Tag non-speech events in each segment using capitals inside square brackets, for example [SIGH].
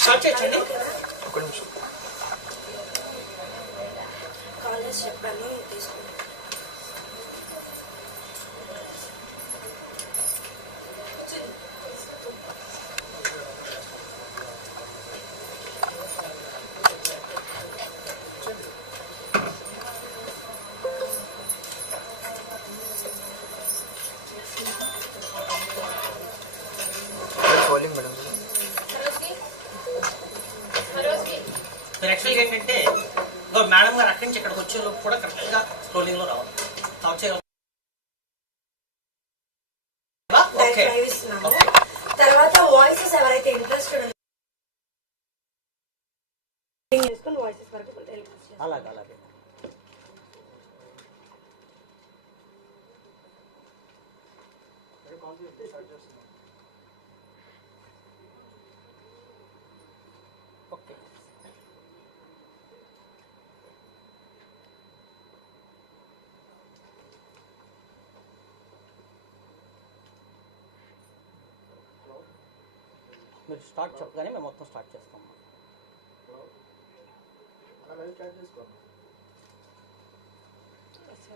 Start చేయొచ్చండి ఒక నిమిషం. కాలేజ్ చెప్పాను తీసుకుని కరెక్ట్గా స్క్రోలింగ్లో రావాలి స్టార్ట్ చేయగలరా ఓకే లైవ్ ఇస్తున్నాను తర్వాత వాయిసెస్ ఎవరైతే ఇంట్రెస్టెడ్ చేసుకుని వాయిసెస్ వరకు help చేస్తాను. అలాగే అలాగే ఓకే మీరు స్టార్ట్ చెప్పగానే మేము మొత్తం స్టార్ట్ చేస్తాం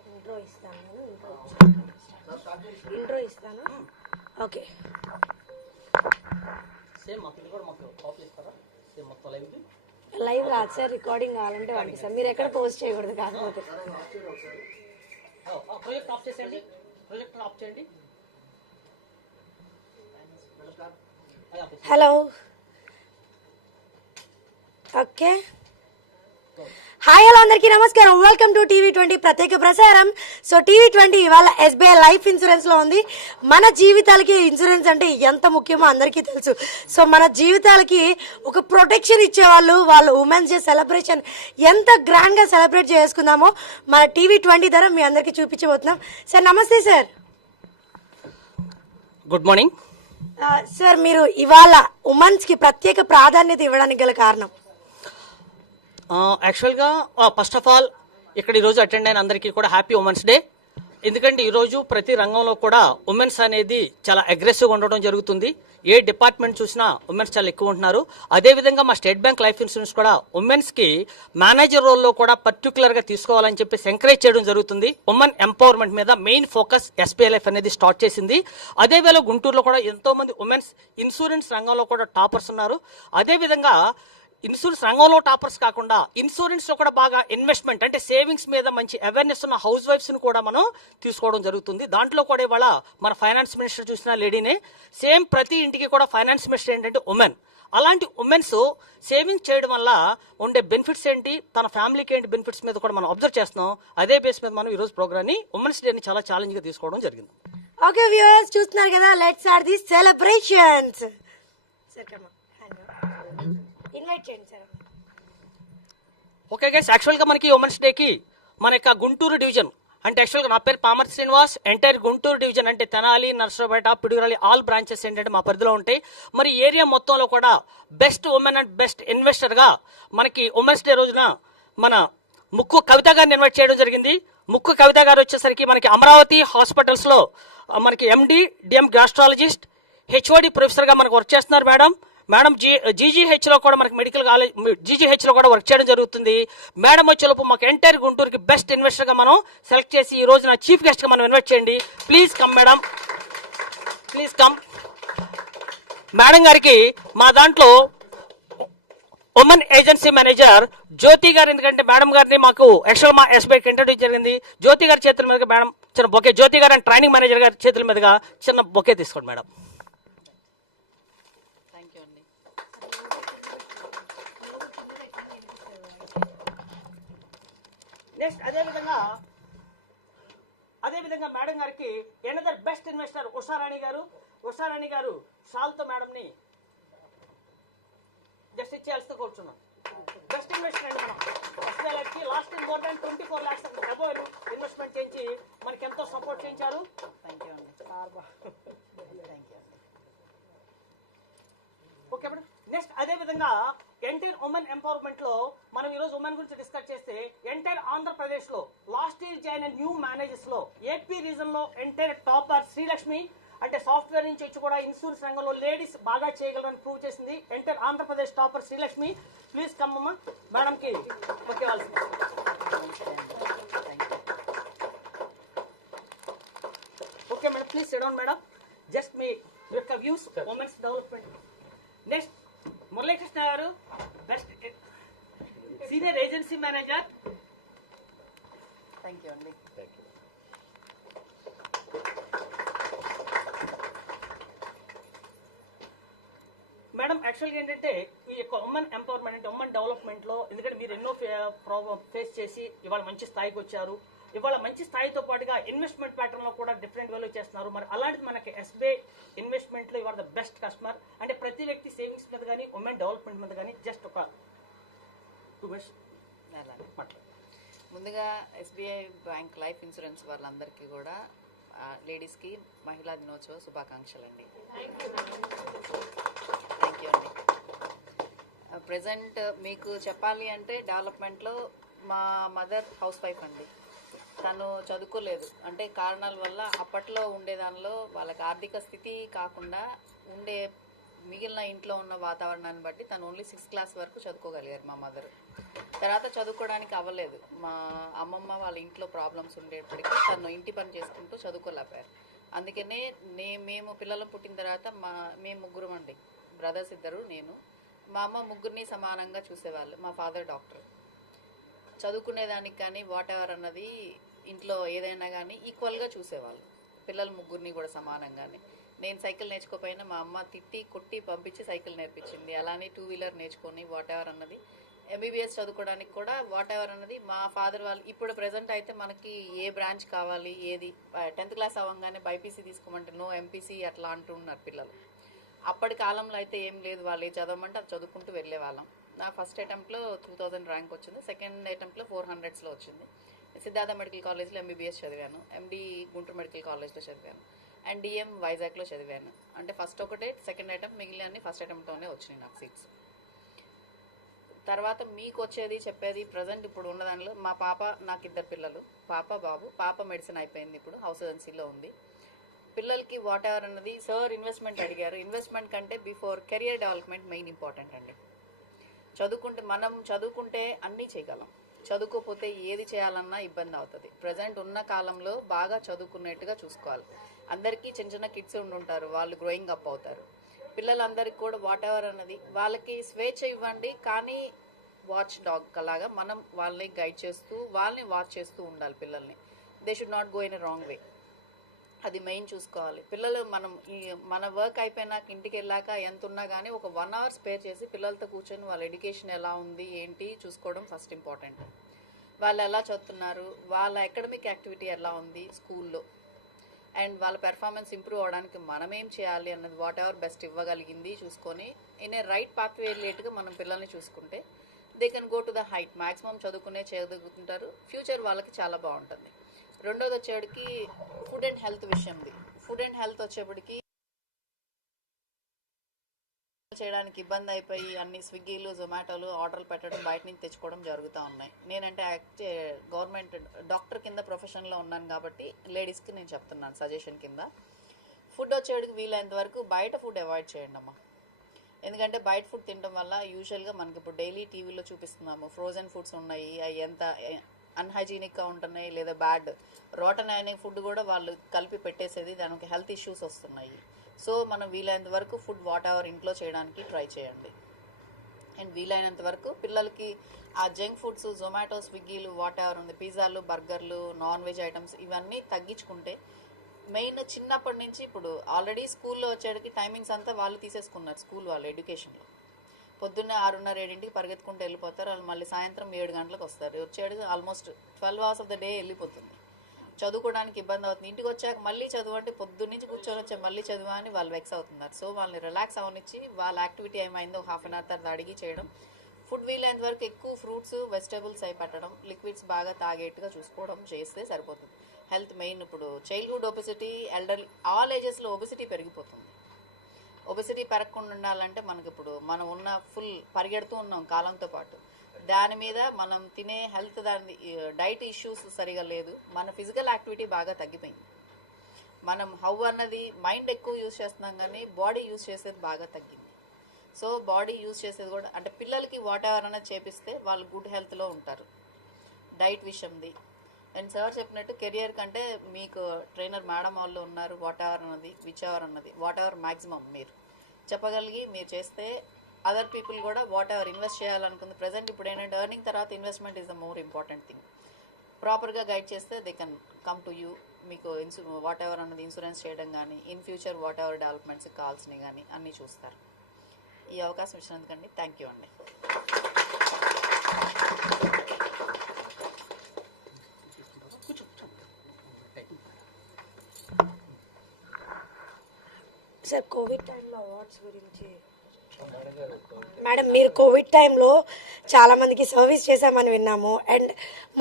ఇంట్రో ఇస్తాను ఇంట్రో ఇంట్రో ఇస్తాను ఓకే సేమ్ మాకు కూడా మాకు కాపీ ఇస్తారా సేమ్ మొత్తం లైవ్కి లైవ్ రాదు సార్ రికార్డింగ్ కావాలంటే పంపిస్తాను మీరు ఎక్కడ పోస్ట్ చేయకూడదు కాకపోతే ప్రాజెక్ట్ ఆఫ్ చేసేయండి ప్రాజెక్ట్ ఆఫ్ చేయండి. హలో. ఓకే. హాయ్ హలో అందరికీ నమస్కారం. వెల్కమ్ టు టీవీ ట్వంటీ ప్రత్యేక ప్రసారం. సో టీవీ ట్వంటీ ఇవాళ ఎస్బీఐ లైఫ్ ఇన్సూరెన్స్లో ఉంది. మన జీవితాలకి ఇన్సూరెన్స్ అంటే ఎంత ముఖ్యమో అందరికీ తెలుసు. సో మన జీవితాలకి ఒక ప్రొటెక్షన్ ఇచ్చేవాళ్ళు వాళ్ళు ఉమెన్స్ డే సెలబ్రేషన్ ఎంత గ్రాండ్గా సెలబ్రేట్ చేసుకుందామో మన టీవీ ట్వంటీ ద్వారా మీ అందరికీ చూపించబోతున్నాం. సార్ నమస్తే సార్ గుడ్ మార్నింగ్ సార్ మీరు ఇవాళ ఉమెన్స్కి ప్రత్యేక ప్రాధాన్యత ఇవ్వడానికి గల కారణం? యాక్చువల్గా ఫస్ట్ ఆఫ్ ఆల్ ఇక్కడ ఈరోజు అటెండ్ అయిన అందరికీ కూడా హ్యాపీ ఉమెన్స్ డే. ఎందుకంటే ఈరోజు ప్రతి రంగంలో కూడా ఉమెన్స్ అనేది చాలా అగ్రెసివ్గా ఉండడం జరుగుతుంది. ఏ డిపార్ట్మెంట్ చూసినా ఉమెన్స్ చాలా ఎక్కువ ఉంటున్నారు. అదేవిధంగా మా స్టేట్ బ్యాంక్ లైఫ్ ఇన్సూరెన్స్ కూడా ఉమెన్స్కి మేనేజర్ రోల్లో కూడా పర్టికులర్గా తీసుకోవాలని చెప్పేసి ఎంకరేజ్ చేయడం జరుగుతుంది. ఉమెన్ ఎంపవర్మెంట్ మీద మెయిన్ ఫోకస్ ఎస్పీఎల్ఎఫ్ అనేది స్టార్ట్ చేసింది. అదేవేళ గుంటూరులో కూడా ఎంతో మంది ఉమెన్స్ ఇన్సూరెన్స్ రంగంలో కూడా టాపర్స్ ఉన్నారు. అదేవిధంగా ఇన్సూరెన్స్ రంగంలో టాపర్స్ కాకుండా ఇన్సూరెన్స్లో కూడా బాగా ఇన్వెస్ట్మెంట్ అంటే సేవింగ్స్ మీద మంచి అవేర్నెస్ ఉన్న హౌస్ వైఫ్స్ను కూడా మనం తీసుకోవడం జరుగుతుంది. దాంట్లో కూడా ఇవాళ మన ఫైనాన్స్ మినిస్టర్ చూసిన లేడీనే సేమ్ ప్రతి ఇంటికి కూడా ఫైనాన్స్ మినిస్టర్ ఏంటంటే ఉమెన్. అలాంటి ఉమెన్స్ సేవింగ్ చేయడం వల్ల ఉండే బెనిఫిట్స్ ఏంటి? తన ఫ్యామిలీకి ఏంటి బెనిఫిట్స్ మీద కూడా మనం అబ్జర్వ్ చేస్తున్నాం. అదే బేస్ మీద మనం ఈ రోజు ప్రోగ్రామ్ని ఉమెన్స్ డేని చాలా ఛాలెంజ్గా తీసుకోవడం జరిగింది. ఓకే వ్యూవర్స్ చూస్తున్నారు కదా? Let's are the celebrations invite చేయండి సార్. ఓకే గైస్ యాక్చువల్గా మనకి ఉమెన్స్ డేకి మన యొక్క గుంటూరు డివిజన్ అంటే యాక్చువల్గా నా పేరు palmar Srinivas entire Guntur division అంటే తెనాలి నర్సరాపేట పిడుగురాలి ఆల్ బ్రాంచెస్ ఏంటంటే మా పరిధిలో ఉంటాయి. మరి ఏరియా మొత్తంలో కూడా బెస్ట్ ఉమెన్ అండ్ బెస్ట్ ఇన్వెస్టర్గా మనకి ఉమెన్స్ డే రోజున మన ముక్కు కవిత గారిని ఇన్వైట్ చేయడం జరిగింది. ముక్కు కవిత గారు వచ్చేసరికి మనకి అమరావతి హాస్పిటల్స్లో మనకి ఎండి డిఎం గ్యాస్ట్రాలజిస్ట్ హెచ్ఓడి ప్రొఫెసర్గా మనకు వర్క్ చేస్తున్నారు మేడం మేడం జీ జీజీహెచ్లో కూడా మనకి మెడికల్ కాలేజ్ జీజీహెచ్లో కూడా వర్క్ చేయడం జరుగుతుంది. మేడం వచ్చేలోపు మాకు ఎంటైర్ గుంటూరుకి బెస్ట్ ఇన్వెస్టర్గా మనం సెలెక్ట్ చేసి ఈ రోజున చీఫ్ గెస్ట్గా మనం ఇన్వైట్ చేయండి. Please come madam. Please come madam గారికి మా దాంట్లో ఉమెన్ ఏజెన్సీ మేనేజర్ జ్యోతి గారు ఎందుకంటే మేడం గారిని మాకు యాక్చువల్ మా ఎస్బీఐకి ఇంట్రడ్యూస్ జరిగింది. జ్యోతి గారి చేతుల మీదుగా మేడం చిన్న బొకే జ్యోతి గారు అండ్ ట్రైనింగ్ మేనేజర్ గారి చేతుల మీదుగా చిన్న బొకే తీసుకోండి మేడం. నెక్స్ట్ అదే విధంగా అదే విధంగా మేడం గారికి ఎనదర్ బెస్ట్ ఇన్వెస్టర్ ఉషారాణి గారు ఉషారాణి గారు షాల్తో మేడం ని జస్ట్ ఇచ్చేయాల్సి కూర్చున్నాం బెస్ట్ ఇన్వెస్ట్మెంట్ మనం. ఎస్బీఐకి last in more than twenty four lakhs above investment చేయించి మనకి ఎంతో సపోర్ట్ చేయించారు. థ్యాంక్ యూ అండి. Okay madam. నెక్స్ట్ అదే విధంగా ఎంటైర్ ఉమెన్ ఎంపవర్మెంట్లో మనం ఈ రోజు ఉమెన్ గురించి డిస్కస్ చేస్తే ఎంటైర్ ఆంధ్రప్రదేశ్లో లాస్ట్ ఇయర్ జాయిన్ న్యూ మేనేజర్స్లో ఏపీ రీజన్లో ఎంటైర్ టాపర్ శ్రీలక్ష్మి అంటే సాఫ్ట్వేర్ నుంచి వచ్చి కూడా ఇన్సూరెన్స్ రంగంలో లేడీస్ బాగా చేయగలరని ప్రూవ్ చేసింది enter Andhra Pradesh topper Srilakshmi please కమ్మమ్మ మేడంకి okay okay madam please sit down madam just మీ యొక్క views women's development next Muralikrishna garu best senior agency manager thank you అండి. మేడం యాక్చువల్గా ఏంటంటే ఈ యొక్క ఉమెన్ ఎంపవర్మెంట్ అంటే ఉమెన్ డెవలప్మెంట్లో ఎందుకంటే మీరు ఎన్నో ప్రాబ్లమ్ ఫేస్ చేసి ఇవాళ మంచి స్థాయికి వచ్చారు. ఇవాళ మంచి స్థాయితో పాటుగా ఇన్వెస్ట్మెంట్ ప్యాటర్న్లో కూడా డిఫరెంట్ వేలో చేస్తున్నారు. మరి అలాంటిది మనకి ఎస్బీఐ ఇన్వెస్ట్మెంట్లో ఇవాళ ద బెస్ట్ కస్టమర్ అంటే ప్రతి వ్యక్తి సేవింగ్స్ మీద కానీ ఉమెన్ డెవలప్మెంట్ మీద కానీ జస్ట్ ఒక టూ మినిట్స్ మాట్లాడు ముందుగా ఎస్బీఐ బ్యాంక్ లైఫ్ ఇన్సూరెన్స్ వాళ్ళందరికీ కూడా లేడీస్కి మహిళా దినోత్సవ శుభాకాంక్షలు అండి థ్యాంక్ యూ అండి ప్రజెంట్ మీకు చెప్పాలి అంటే డెవలప్మెంట్లో మా మదర్ హౌస్ వైఫ్ అండి. తను చదువుకోలేదు. అంటే కారణాల వల్ల అప్పట్లో ఉండేదానిలో వాళ్ళకి ఆర్థిక స్థితి కాకుండా ఉండే మిగిలిన ఇంట్లో ఉన్న వాతావరణాన్ని బట్టి తను ఓన్లీ సిక్స్త్ క్లాస్ వరకు చదువుకోగలిగారు మా మదర్. తర్వాత చదువుకోవడానికి అవ్వలేదు. మా అమ్మమ్మ వాళ్ళ ఇంట్లో ప్రాబ్లమ్స్ ఉండేప్పటికీ తను ఇంటి పని చేసుకుంటూ చదువుకోలేకపోయారు. అందుకనే నే మేము పిల్లలు పుట్టిన తర్వాత మా మేము ముగ్గురం అండి. బ్రదర్స్ ఇద్దరు నేను. మా అమ్మ ముగ్గురిని సమానంగా చూసేవాళ్ళు మా ఫాదర్ డాక్టర్. చదువుకునేదానికి కానీ వాట్ ఎవర్ అన్నది ఇంట్లో ఏదైనా కానీ ఈక్వల్గా చూసేవాళ్ళు. పిల్లలు ముగ్గురిని కూడా సమానంగానే. నేను సైకిల్ నేర్చుకోపోయినా మా అమ్మ తిట్టి కొట్టి పంపించి సైకిల్ నేర్పించింది. అలానే టూ వీలర్ నేర్చుకొని వాట్ ఎవర్ అన్నది ఎంబీబీఎస్ చదువుకోవడానికి కూడా వాట్ ఎవర్ అన్నది మా ఫాదర్ వాళ్ళు ఇప్పుడు ప్రజెంట్ అయితే మనకి ఏ బ్రాంచ్ కావాలి ఏది టెన్త్ క్లాస్ అవ్వగానే బైపీసీ తీసుకోమంటే నో ఎంపీసీ అట్లా అంటున్నారు పిల్లలు. అప్పటి కాలంలో అయితే ఏం లేదు. వాళ్ళు చదవమంటే అది చదువుకుంటూ వెళ్ళే వాళ్ళం. నా ఫస్ట్ అటెంప్ట్లో టూ థౌజండ్ ర్యాంక్ వచ్చింది. సెకండ్ అటెంప్ట్లో ఫోర్ హండ్రెడ్స్లో వచ్చింది. సిద్ధార్థ మెడికల్ కాలేజ్లో ఎంబీబీఎస్ చదివాను. ఎండి గుంటూరు మెడికల్ కాలేజ్లో చదివాను. అండ్ డిఎం వైజాగ్లో చదివాను. అంటే ఫస్ట్ ఒకటే సెకండ్ అటెంప్ట్ మిగిలిన ఫస్ట్ అటెంప్ట్లోనే వచ్చినాయి నాకు సీట్స్ తర్వాత మీకు వచ్చేది చెప్పేది ప్రజెంట్ ఇప్పుడు ఉన్న దానిలో మా పాప నాకు ఇద్దరు పిల్లలు. పాప బాబు పాప మెడిసిన్ అయిపోయింది ఇప్పుడు హౌస్ ఏజెన్సీలో ఉంది. పిల్లలకి వాట్ ఎవర్ అన్నది సార్ ఇన్వెస్ట్మెంట్ అడిగారు. ఇన్వెస్ట్మెంట్ కంటే before career development main important అండి. చదువుకుంటే మనం చదువుకుంటే అన్నీ చేయగలం. చదువుకోపోతే ఏది చేయాలన్నా ఇబ్బంది అవుతుంది. ప్రజెంట్ ఉన్న కాలంలో బాగా చదువుకునేట్టుగా చూసుకోవాలి. అందరికీ చిన్న చిన్న కిడ్స్ ఉండి ఉంటారు వాళ్ళు గ్రోయింగ్ అప్ అవుతారు. పిల్లలందరికీ కూడా వాట్ ఎవర్ అన్నది. వాళ్ళకి స్వేచ్ఛ ఇవ్వండి కానీ వాచ్ డాగ్ లాగా మనం వాళ్ళని గైడ్ చేస్తూ వాళ్ళని వాచ్ చేస్తూ ఉండాలి పిల్లల్ని. They should not go in wrong way అది మెయిన్ చూసుకోవాలి. పిల్లలు మనం ఈ మన వర్క్ అయిపోయినాక ఇంటికి వెళ్ళాక ఎంత ఉన్నా కానీ ఒక వన్ అవర్ స్పేర్ చేసి పిల్లలతో కూర్చొని వాళ్ళ ఎడ్యుకేషన్ ఎలా ఉంది ఏంటి చూసుకోవడం ఫస్ట్ ఇంపార్టెంట్. వాళ్ళు ఎలా చదువుతున్నారు వాళ్ళ అకాడమిక్ యాక్టివిటీ ఎలా ఉంది స్కూల్లో. అండ్ వాళ్ళ పెర్ఫార్మెన్స్ ఇంప్రూవ్ అవడానికి మనం ఏం చేయాలి అన్నది వాట్ ఎవర్ బెస్ట్ ఇవ్వగలిగింది చూసుకొని in a right path way రిలేట్గా మనం పిల్లల్ని చూసుకుంటే they can go to the height. Maximum చదువుకునే చదువుకుంటారు. ఫ్యూచర్ వాళ్ళకి చాలా బాగుంటుంది. రెండోది వచ్చేవాడికి ఫుడ్ అండ్ హెల్త్ విషయంది. ఫుడ్ అండ్ హెల్త్ వచ్చేప్పటికి చేయడానికి ఇబ్బంది అయిపోయి అన్ని స్విగ్గీలు జొమాటోలు ఆర్డర్లు పెట్టడం బయట నుంచి తెచ్చుకోవడం జరుగుతూ ఉన్నాయి. నేనంటే యాక్ట్ గవర్నమెంట్ డాక్టర్ కింద ప్రొఫెషన్లో ఉన్నాను కాబట్టి లేడీస్కి నేను చెప్తున్నాను సజెషన్ కింద. ఫుడ్ వచ్చేటికి వీలైనంత వరకు బయట ఫుడ్ అవాయిడ్ చేయండి అమ్మా. ఎందుకంటే బయట ఫుడ్ తినడం వల్ల యూజువల్గా మనకి ఇప్పుడు డైలీ టీవీలో చూపిస్తున్నాము ఫ్రోజన్ ఫుడ్స్ ఉన్నాయి అవి ఎంత అన్హైజీనిక్గా ఉంటున్నాయి లేదా బ్యాడ్ రోటన్ అయిన ఫుడ్ కూడా వాళ్ళు కలిపి పెట్టేసేది దానికి హెల్త్ ఇష్యూస్ వస్తున్నాయి. సో మనం వీలైనంత వరకు ఫుడ్ వాట్ ఎవర్ ఇంట్లో చేయడానికి ట్రై చేయండి. అండ్ వీలైనంత వరకు పిల్లలకి ఆ జంక్ ఫుడ్స్ జొమాటో స్విగ్గీలు వాట్ ఎవర్ ఉంది పిజ్జాలు బర్గర్లు నాన్ వెజ్ ఐటమ్స్ ఇవన్నీ తగ్గించుకుంటే మెయిన్ చిన్నప్పటి నుంచి ఇప్పుడు ఆల్రెడీ స్కూల్లో వచ్చేటికి టైమింగ్స్ అంతా వాళ్ళు తీసేసుకున్నారు స్కూల్ వాళ్ళు ఎడ్యుకేషన్లో పొద్దున్నే ఆరున్నర ఏడింటికి పరిగెత్తుకుంటూ వెళ్ళిపోతారు. వాళ్ళు మళ్ళీ సాయంత్రం ఏడు గంటలకు వస్తారు. వచ్చేడు almost twelve hours of the day వెళ్ళిపోతుంది. చదువుకోవడానికి ఇబ్బంది అవుతుంది. ఇంటికి వచ్చాక మళ్ళీ చదువు అంటే పొద్దున్న నుంచి కూర్చొని వచ్చే మళ్ళీ చదువు అని వాళ్ళు వెక్స్ అవుతున్నారు. సో వాళ్ళని రిలాక్స్ అవనిచ్చి వాళ్ళ యాక్టివిటీ ఏమైందో హాఫ్ అన్ అవర్ తర్వాత అడిగి చేయడం. ఫుడ్ వీలైనంత వరకు ఎక్కువ ఫ్రూట్స్ వెజిటేబుల్స్ అయి పెట్టడం లిక్విడ్స్ బాగా తాగేట్టుగా చూసుకోవడం చేస్తే సరిపోతుంది. హెల్త్ మెయిన్ ఇప్పుడు చైల్డ్హుడ్ ఒబిసిటీ ఎల్డర్లీ ఆల్ ఏజెస్లో ఒబిసిటీ పెరిగిపోతుంది. ఒబెసిటీ పెరగకుండా ఉండాలంటే మనకి ఇప్పుడు మనం ఉన్న ఫుల్ పరిగెడుతూ ఉన్నాం కాలంతో పాటు. దాని మీద మనం తినే హెల్త్ దాని డైట్ ఇష్యూస్ సరిగా లేదు. మన ఫిజికల్ యాక్టివిటీ బాగా తగ్గిపోయింది. మనం హౌ అన్నది మైండ్ ఎక్కువ యూజ్ చేస్తున్నాం కానీ బాడీ యూజ్ చేసేది బాగా తగ్గింది. సో బాడీ యూజ్ చేసేది కూడా అంటే పిల్లలకి వాట్ ఎవరైనా చేపిస్తే వాళ్ళు గుడ్ హెల్త్లో ఉంటారు. డైట్ విషయంది. అండ్ సార్ చెప్పినట్టు కెరియర్ కంటే మీకు ట్రైనర్ మేడం వాళ్ళు ఉన్నారు వాట్ ఎవర్ అన్నది విచ్ ఎవర్ అన్నది వాట్ ఎవర్ మ్యాక్సిమం మీరు. చెప్పగలిగి మీరు చేస్తే అదర్ పీపుల్ కూడా వాట్ ఎవర్ ఇన్వెస్ట్ చేయాలనుకుంది. ప్రజెంట్ ఇప్పుడు ఏంటంటే ఎర్నింగ్ తర్వాత investment is the more important thing ప్రాపర్గా గైడ్ చేస్తే they can come to you మీకు ఇన్సూ వాట్ ఎవర్ అన్నది ఇన్సూరెన్స్ చేయడం కానీ in future whatever developments కావాల్సినవి కానీ అన్నీ చూస్తారు. ఈ అవకాశం ఇచ్చినందుకండి థ్యాంక్ యూ అండి. సార్ కోవిడ్ టైంలో అవార్డ్స్ గురించి. మేడం మీరు కోవిడ్ టైంలో చాలా మందికి సర్వీస్ చేశామని విన్నాము. And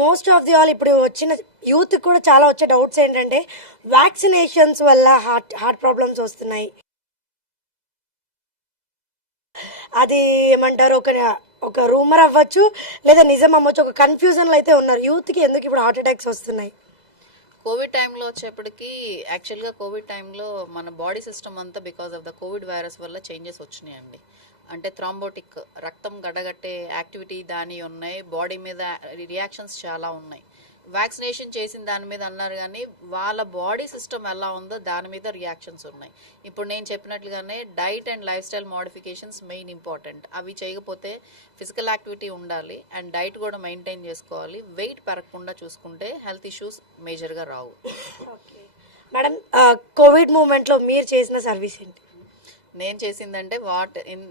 most of the all ఇప్పుడు వచ్చిన యూత్ కూడా చాలా వచ్చే డౌట్స్ ఏంటంటే వ్యాక్సినేషన్స్ వల్ల హార్ట్ హార్ట్ ప్రాబ్లమ్స్ వస్తున్నాయి. అది ఏమంటారు? ఒక ఒక రూమర్ అవ్వచ్చు లేదా నిజం అవ్వచ్చు ఒక కన్ఫ్యూజన్లో అయితే ఉన్నారు. యూత్కి ఎందుకు ఇప్పుడు హార్ట్ అటాక్స్ వస్తున్నాయి? కోవిడ్ టైంలో వచ్చేప్పటికి యాక్చువల్గా కోవిడ్ టైంలో మన బాడీ సిస్టమ్ అంతా because of the covid virus వల్ల చేంజెస్ వచ్చినాయండి. అంటే థ్రాంబోటిక్ రక్తం గడగట్టే యాక్టివిటీ దాని ఉన్నాయి. బాడీ మీద రియాక్షన్స్ చాలా ఉన్నాయి. వ్యాక్సినేషన్ చేసిన దాని మీద అన్నారు కానీ వాళ్ళ బాడీ సిస్టమ్ ఎలా ఉందో దాని మీద రియాక్షన్స్ ఉన్నాయి. ఇప్పుడు నేను చెప్పినట్లుగానే diet and lifestyle modifications main important. అవి చేయకపోతే ఫిజికల్ యాక్టివిటీ ఉండాలి అండ్ డైట్ కూడా మెయింటైన్ చేసుకోవాలి. వెయిట్ పెరగకుండా చూసుకుంటే హెల్త్ ఇష్యూస్ మేజర్గా రావు. మేడం కోవిడ్ మూమెంట్లో మీరు చేసిన సర్వీస్ ఏంటి? నేను చేసిందంటే వాట్ ఇన్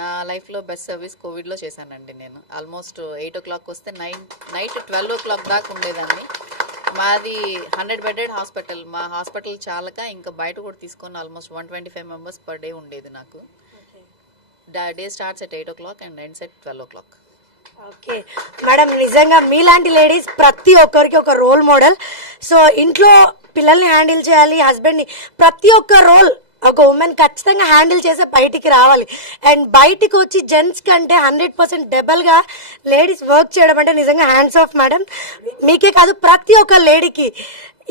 నా లైఫ్లో బెస్ట్ సర్వీస్ కోవిడ్లో చేశానండి నేను. ఆల్మోస్ట్ ఎయిట్ ఓ క్లాక్ వస్తే nine night twelve o'clock దాకా ఉండేదాన్ని. మాది హండ్రెడ్ బెడెడ్ హాస్పిటల్. మా హాస్పిటల్ చాలక ఇంకా బయట కూడా తీసుకొని almost one twenty five members per day ఉండేది నాకు. Day starts at eight o'clock and ends at twelve o'clock. Okay. Madam నిజంగా మీలాంటి లేడీస్ ప్రతి ఒక్కరికి ఒక రోల్ మోడల్. సో ఇంట్లో పిల్లల్ని హ్యాండిల్ చేయాలి హస్బెండ్ని ప్రతి ఒక్క రోల్ ఒక ఉమెన్ ఖచ్చితంగా హ్యాండిల్ చేసే బయటికి రావాలి. అండ్ బయటికి వచ్చి జెంట్స్ కంటే హండ్రెడ్ పర్సెంట్ డబల్గా లేడీస్ వర్క్ చేయడం అంటే నిజంగా హ్యాండ్స్ ఆఫ్ మేడం మీకే కాదు ప్రతి ఒక్క లేడీకి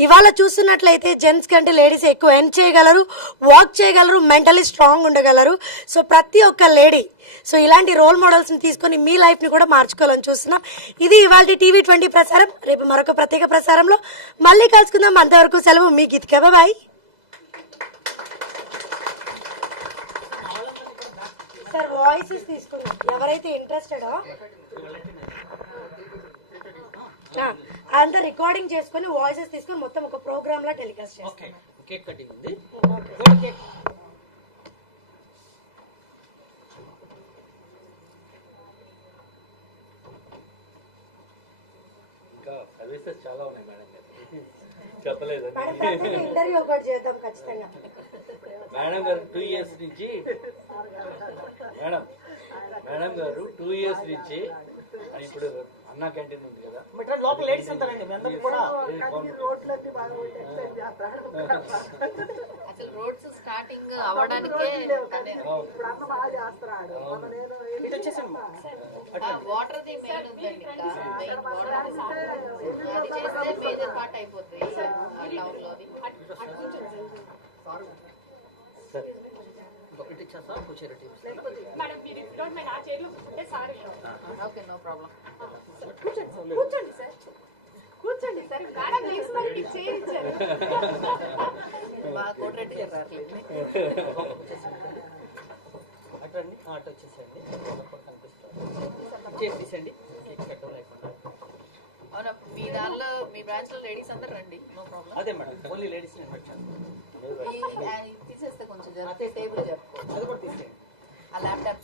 ఇవాళ చూస్తున్నట్లయితే జెంట్స్ కంటే లేడీస్ ఎక్కువ. ఎన్ చేయగలరు? వాక్ చేయగలరు మెంటలీ స్ట్రాంగ్ ఉండగలరు. సో ప్రతి ఒక్క లేడీ సో ఇలాంటి రోల్ మోడల్స్ని తీసుకొని మీ లైఫ్ని కూడా మార్చుకోవాలని చూస్తున్నాం. ఇది ఇవాళ టీవీ ట్వంటీ ప్రసారం. రేపు మరొక ప్రత్యేక ప్రసారంలో మళ్ళీ కలుసుకుందాం. అంతవరకు సెలవు మీ గీతిక. బాయ్ సార్ వాయిసెస్ తీసుకుందాం ఎవరైతే ఇంట్రెస్టెడో అదంతా రికార్డింగ్ చేసుకొని వాయిసెస్ తీసుకొని మొత్తం ఒక ప్రోగ్రామ్ లా టెలికాస్ట్ చేస్తాం. ఓకే కేక్ కటింగ్ ఉంది. కేక్ ఇంకా సర్వీసెస్ చాలా ఉన్నాయి మేడం చెప్పలేదు? ఇంటర్వ్యూ ఒకటి చేద్దాం ఖచ్చితంగా. మేడం గారు టూ ఇయర్స్ నుంచి మేడం మేడం గారు టూ ఇయర్స్ నుంచి ఇప్పుడు అన్నా క్యాంటీన్ ఉంది కదా. లోపల లేడీస్ ఉంటారండి? [LAUGHS] అసలు రోడ్స్ స్టార్టింగ్ వాటర్ ది మెయిన్ ఉందండి ఇంకా. మెయిన్ వాటర్ అది చేస్తే మేజర్ పార్ట్ అయిపోతుంది టౌన్ లోది సార్. Okay no problem. మా కోటరెడ్డి గారు రావట్లేదు అటు రండి ఆ, అటు వచ్చేసేయండి. కనిపిస్తుంది. చేసేసండి అవునా మీ దానిలో మీ బ్రాంచ్లో లేడీస్ అందరు రండి. No problem. అదే మేడం ఓన్లీ లేడీస్ నేను తీసేస్తే కొంచెం జరిగితే టేబుల్ జరుపుకో ఆ ల్యాప్టాప్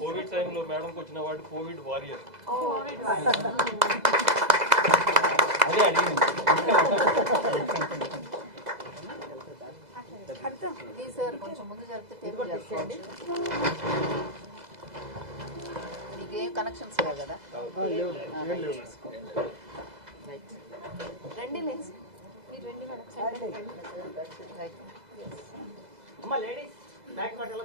కోవిడ్ టైంలో మేడంకి వచ్చిన వాడు కోవిడ్ వారియర్. అదే అడిగింది కొంచెం ముందు జరిపితే టేబుల్ జరుపుకోండి. మీకేం కనెక్షన్స్ లేవు కదా రైట్ రండి లేచి మీరు రండి మేడం రైట్ అమ్మ లేడీస్ బ్యాక్ కార్డ్ ఎలా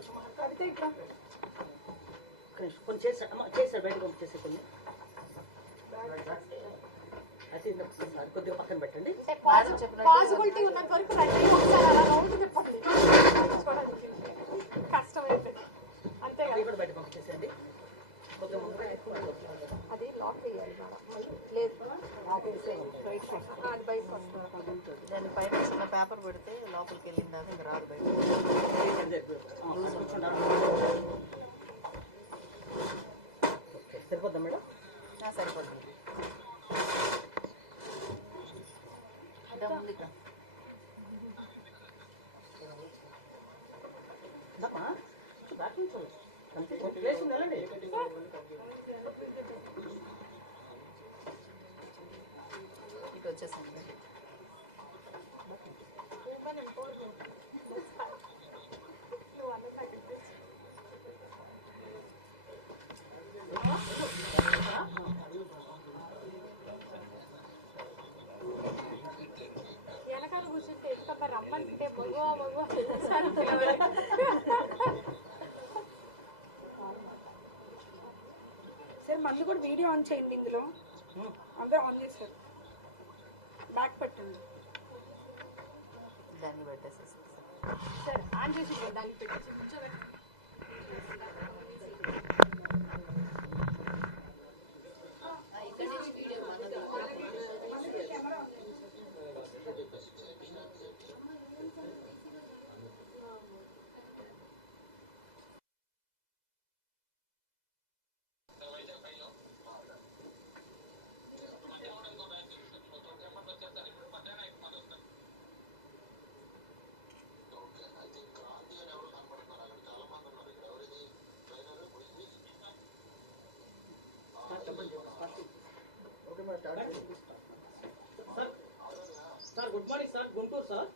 కొంచెం చేశారు అమ్మ చేశారు బయటకు పంపించేసే కొన్ని అది సార్ కొద్దిగా పక్కన పెట్టండి మేడం చెప్పినట్టు పాసిబిలిటీ ఉన్నంత వరకు రండి తిప్పండి చూడడానికి కష్టమైతే అంతే కదా అది కూడా బయట పంపించేసేయండి కొద్దిగా ముందుగా ఎక్కువ అది లాక్ వేయాలి మేడం లేదు బయటకు వస్తుంది అది బయటకు వస్తుంది దాని పైన చిన్న పేపర్ పెడితే లోపలికి వెళ్ళిన దాకా ఇంకా రాదు బయట ఓకే సరిపోద్దా మేడం ఆ, సరిపోతుంది ఇదా ఉంది ఇక్కడ ఉందమ్మా కొంచెం బ్యాక్ నుంచోండి అంతే కొంచెం ప్లేస్ ఉంది వెళ్ళండి ఇటు వచ్చేసింది వెనకాల కూర్చుంటే ఎందుకమ్మా రమ్మంటే మగువా మగువా అని పిలవాలి. సార్ మళ్ళీ కూడా వీడియో ఆన్ చేయండి ఇందులో. అందరూ ఆన్ చేశారు బ్యాక్ పెట్టండి. దాన్ని పెట్టేసేసి సరే ఆన్ చేసి దానికి పెట్టేసి. కూర్చోబెట్టి sir good morning sir Guntur sir.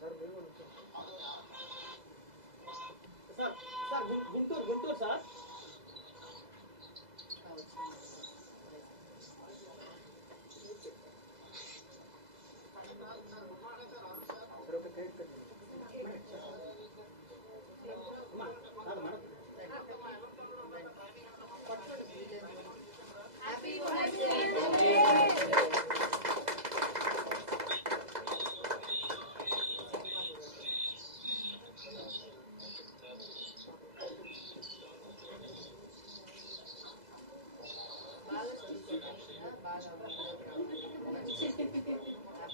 Sir [LAUGHS] sir గు- గుంటూరు గుంటూరు సార్ అమ్మా, కాదు మేడం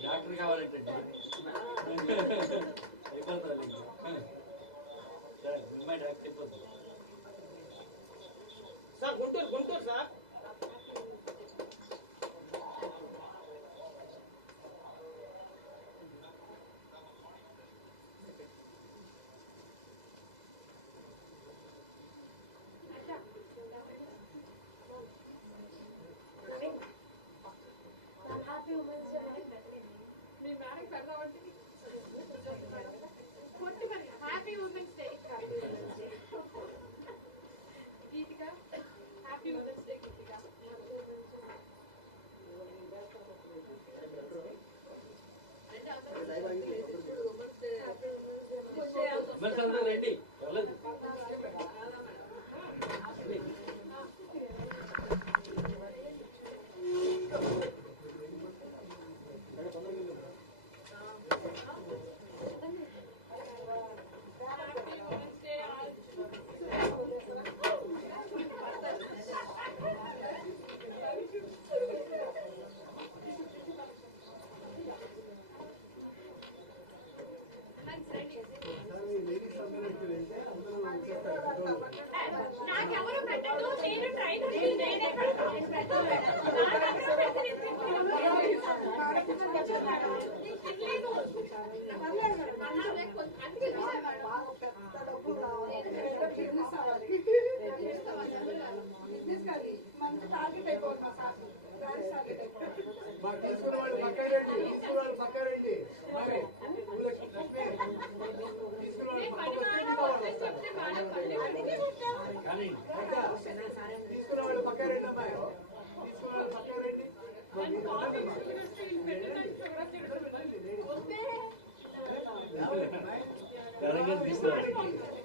డాక్టర్ కావాలంటే అయిపోతుంది సార్ అమ్మాయి డాక్టర్ అయిపోతుంది సార్ గుంటూరు గుంటూరు సార్ మీ మేడం పెడదామంటే కొట్టు మరి happy women's day Geethika happy women's day Geethika మరి అందరూ రండి పర్లేదు పెట్టలేదు అందుకే పని మేడం ఆఫీస్ చెప్తే మేడం పని అందుకే పెట్టాను Ja, Daran geht's nicht.